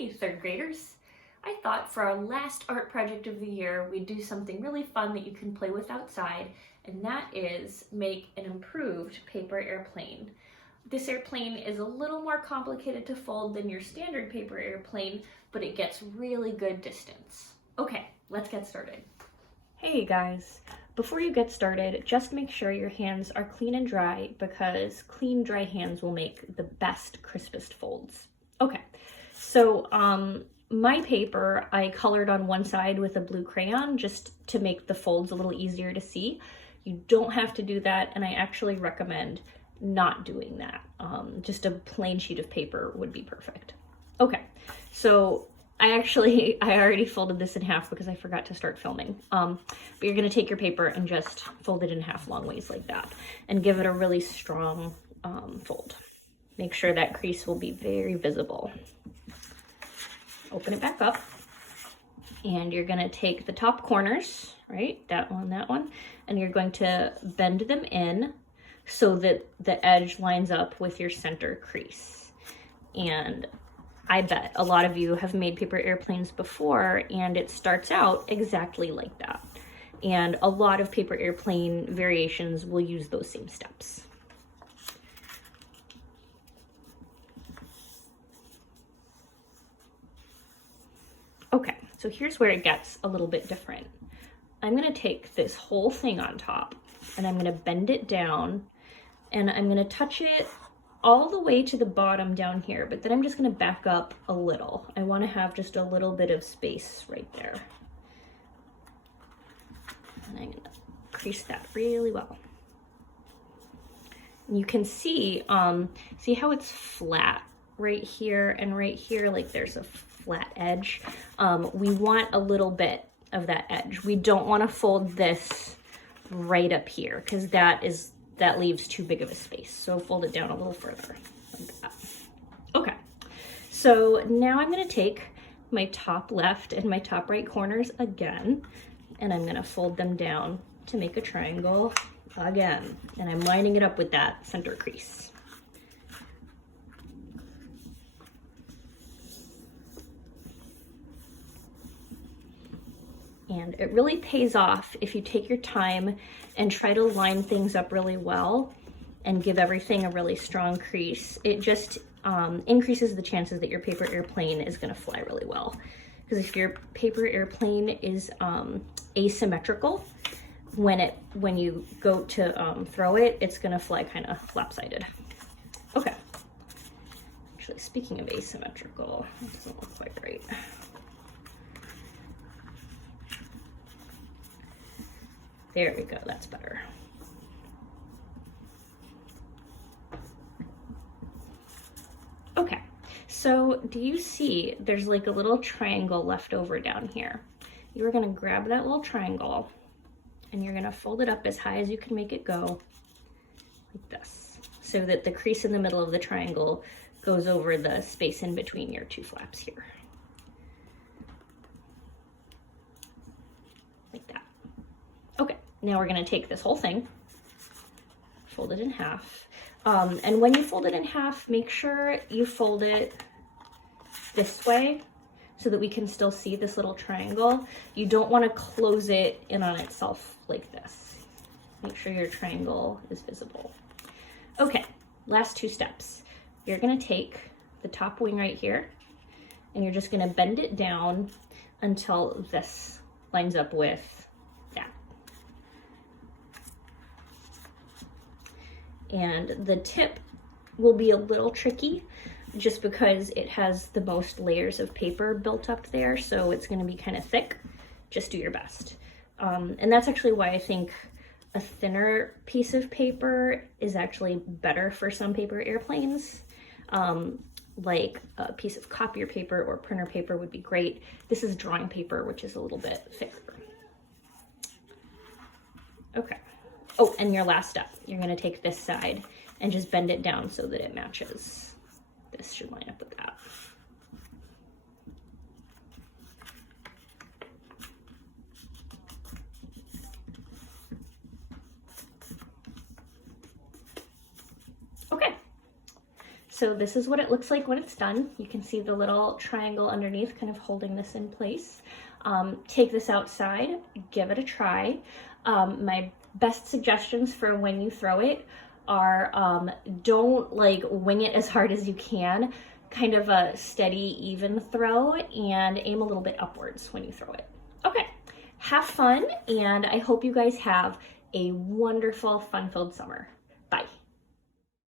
Hey, third graders. I thought for our last art project of the year, we'd do something really fun that you can play with outside, and that is make an improved paper airplane. This airplane is a little more complicated to fold than your standard paper airplane, but it gets really good distance. Okay, let's get started. Hey guys, before you get started, just make sure your hands are clean and dry because clean, dry hands will make the best, crispest folds. Okay, so my paper I colored on one side with a blue crayon just to make the folds a little easier to see. You don't have to do that, and I actually recommend not doing that. Just a plain sheet of paper would be perfect. Okay, so I already folded this in half because I forgot to start filming. But you're gonna take your paper and just fold it in half long ways like that and give it a really strong fold. Make sure that crease will be very visible. Open it back up, and you're gonna take the top corners, right? That one, and you're going to bend them in so that the edge lines up with your center crease. And I bet a lot of you have made paper airplanes before, and it starts out exactly like that. And a lot of paper airplane variations will use those same steps. Okay, so here's where it gets a little bit different. I'm gonna take this whole thing on top and I'm gonna bend it down, and I'm gonna touch it all the way to the bottom down here, but then I'm just gonna back up a little. I wanna have just a little bit of space right there. And I'm gonna crease that really well. And you can see how it's flat right here and right here, like there's a flat edge. We want a little bit of that edge. We don't wanna fold this right up here because that leaves too big of a space. So fold it down a little further like that. Okay, so now I'm gonna take my top left and my top right corners again, and I'm gonna fold them down to make a triangle again. And I'm lining it up with that center crease. And it really pays off if you take your time and try to line things up really well and give everything a really strong crease. It just increases the chances that your paper airplane is gonna fly really well. Because if your paper airplane is asymmetrical, when you go to throw it, it's gonna fly kind of lopsided. Okay. Actually, speaking of asymmetrical, it doesn't look quite right. There we go, that's better. Okay, so do you see there's like a little triangle left over down here? You're gonna grab that little triangle and you're gonna fold it up as high as you can make it go, like this, so that the crease in the middle of the triangle goes over the space in between your two flaps here. Like that. Okay, now we're gonna take this whole thing, fold it in half. And when you fold it in half, make sure you fold it this way so that we can still see this little triangle. You don't wanna close it in on itself like this. Make sure your triangle is visible. Okay, last two steps. You're gonna take the top wing right here, and you're just gonna bend it down until this lines up with that. And the tip will be a little tricky just because it has the most layers of paper built up there, so it's gonna be kind of thick. Just do your best. And that's actually why I think a thinner piece of paper is actually better for some paper airplanes. Like a piece of copier paper or printer paper would be great. This is drawing paper, which is a little bit thicker. Okay. Oh, and your last step, you're gonna take this side and just bend it down so that it matches. This should line up with that. Okay, So this is what it looks like when it's done. You can see the little triangle underneath kind of holding this in place. Take this outside, give it a try. My best suggestions for when you throw it are don't like wing it as hard as you can, kind of a steady, even throw, and aim a little bit upwards when you throw it. Okay, have fun, and I hope you guys have a wonderful, fun-filled summer.